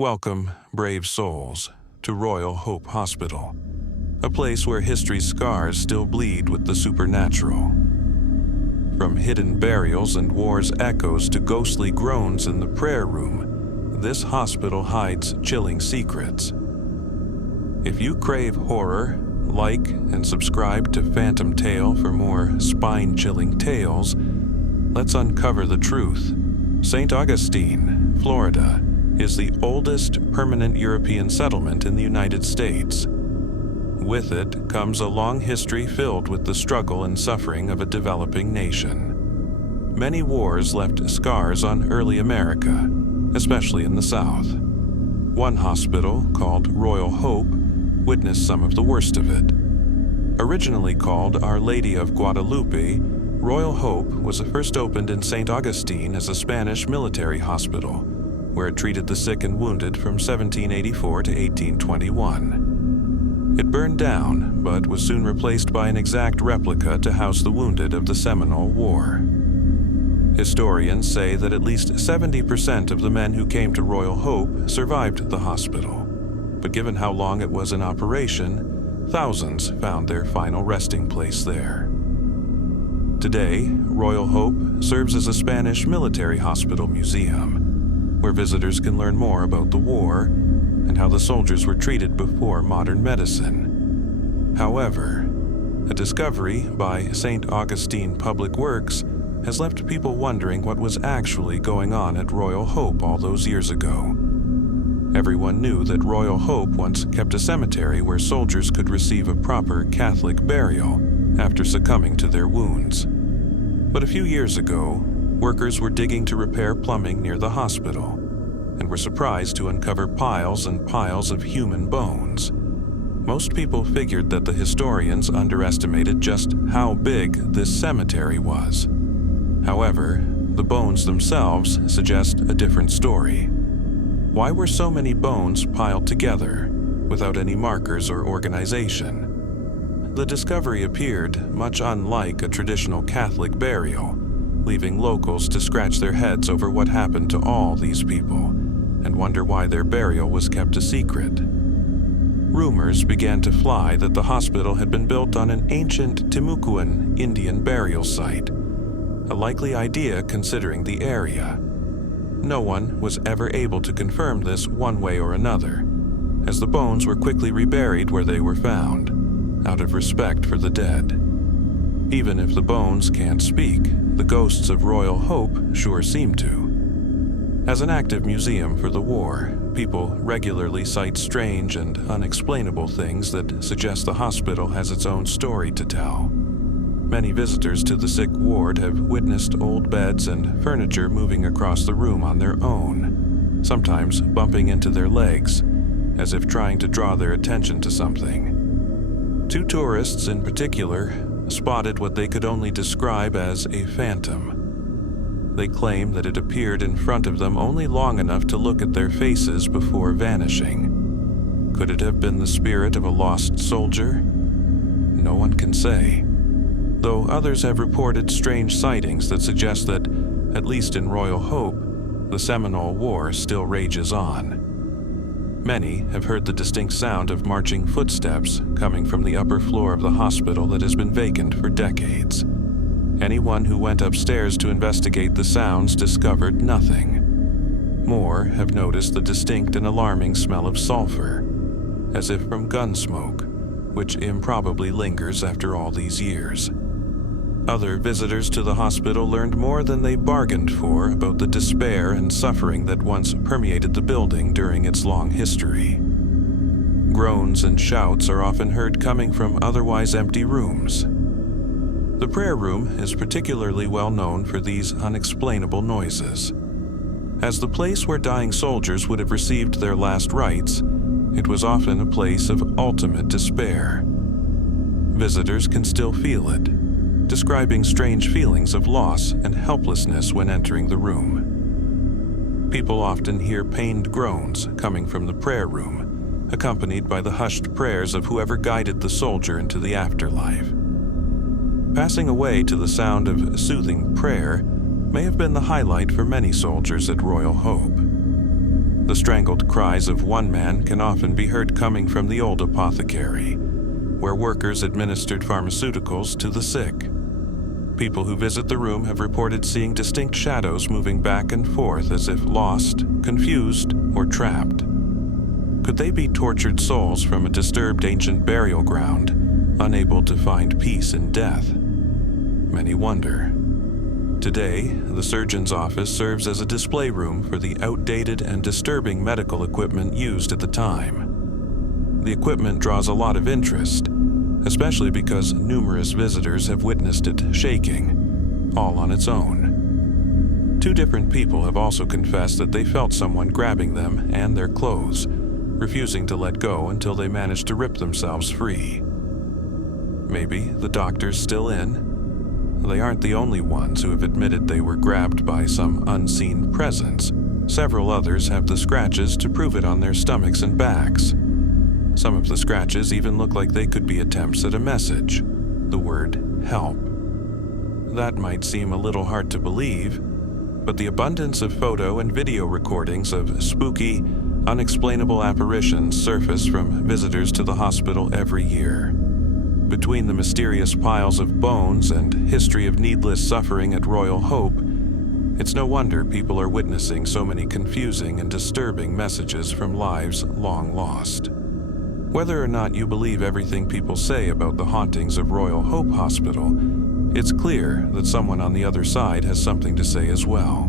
Welcome, brave souls, to Royal Hope Hospital, a place where history's scars still bleed with the supernatural. From hidden burials and war's echoes to ghostly groans in the prayer room, this hospital hides chilling secrets. If you crave horror, like and subscribe to Phantom Tale for more spine-chilling tales. Let's uncover the truth. St. Augustine, Florida, is the oldest permanent European settlement in the United States. With it comes a long history filled with the struggle and suffering of a developing nation. Many wars left scars on early America, especially in the South. One hospital, called Royal Hope, witnessed some of the worst of it. Originally called Our Lady of Guadalupe, Royal Hope was first opened in St. Augustine as a Spanish military hospital, where it treated the sick and wounded from 1784 to 1821. It burned down, but was soon replaced by an exact replica to house the wounded of the Seminole War. Historians say that at least 70% of the men who came to Royal Hope survived the hospital. But given how long it was in operation, thousands found their final resting place there. Today, Royal Hope serves as a Spanish military hospital museum, where visitors can learn more about the war and how the soldiers were treated before modern medicine. However, a discovery by St. Augustine Public Works has left people wondering what was actually going on at Royal Hope all those years ago. Everyone knew that Royal Hope once kept a cemetery where soldiers could receive a proper Catholic burial after succumbing to their wounds. But a few years ago, workers were digging to repair plumbing near the hospital and were surprised to uncover piles and piles of human bones. Most people figured that the historians underestimated just how big this cemetery was. However, the bones themselves suggest a different story. Why were so many bones piled together, without any markers or organization? The discovery appeared much unlike a traditional Catholic burial, leaving locals to scratch their heads over what happened to all these people, and wonder why their burial was kept a secret. Rumors began to fly that the hospital had been built on an ancient Timucuan Indian burial site, a likely idea considering the area. No one was ever able to confirm this one way or another, as the bones were quickly reburied where they were found, out of respect for the dead. Even if the bones can't speak, the ghosts of Royal Hope sure seem to. As an active museum for the war, people regularly cite strange and unexplainable things that suggest the hospital has its own story to tell. Many visitors to the sick ward have witnessed old beds and furniture moving across the room on their own, sometimes bumping into their legs, as if trying to draw their attention to something. Two tourists in particular spotted what they could only describe as a phantom. They claim that it appeared in front of them only long enough to look at their faces before vanishing. Could it have been the spirit of a lost soldier? No one can say, though others have reported strange sightings that suggest that, at least in Royal Hope, the Seminole War still rages on. Many have heard the distinct sound of marching footsteps coming from the upper floor of the hospital that has been vacant for decades. Anyone who went upstairs to investigate the sounds discovered nothing. More have noticed the distinct and alarming smell of sulfur, as if from gun smoke, which improbably lingers after all these years. Other visitors to the hospital learned more than they bargained for about the despair and suffering that once permeated the building during its long history. Groans and shouts are often heard coming from otherwise empty rooms. The prayer room is particularly well known for these unexplainable noises. As the place where dying soldiers would have received their last rites, it was often a place of ultimate despair. Visitors can still feel it, describing strange feelings of loss and helplessness when entering the room. People often hear pained groans coming from the prayer room, accompanied by the hushed prayers of whoever guided the soldier into the afterlife. Passing away to the sound of soothing prayer may have been the highlight for many soldiers at Royal Hope. The strangled cries of one man can often be heard coming from the old apothecary, where workers administered pharmaceuticals to the sick. People who visit the room have reported seeing distinct shadows moving back and forth as if lost, confused, or trapped. Could they be tortured souls from a disturbed ancient burial ground, unable to find peace in death? Many wonder. Today, the surgeon's office serves as a display room for the outdated and disturbing medical equipment used at the time. The equipment draws a lot of interest, especially because numerous visitors have witnessed it shaking, all on its own. 2 different people have also confessed that they felt someone grabbing them and their clothes, refusing to let go until they managed to rip themselves free. Maybe the doctor's still in? They aren't the only ones who have admitted they were grabbed by some unseen presence. Several others have the scratches to prove it on their stomachs and backs. Some of the scratches even look like they could be attempts at a message, the word help. That might seem a little hard to believe, but the abundance of photo and video recordings of spooky, unexplainable apparitions surface from visitors to the hospital every year. Between the mysterious piles of bones and history of needless suffering at Royal Hope, it's no wonder people are witnessing so many confusing and disturbing messages from lives long lost. Whether or not you believe everything people say about the hauntings of Royal Hope Hospital, it's clear that someone on the other side has something to say as well.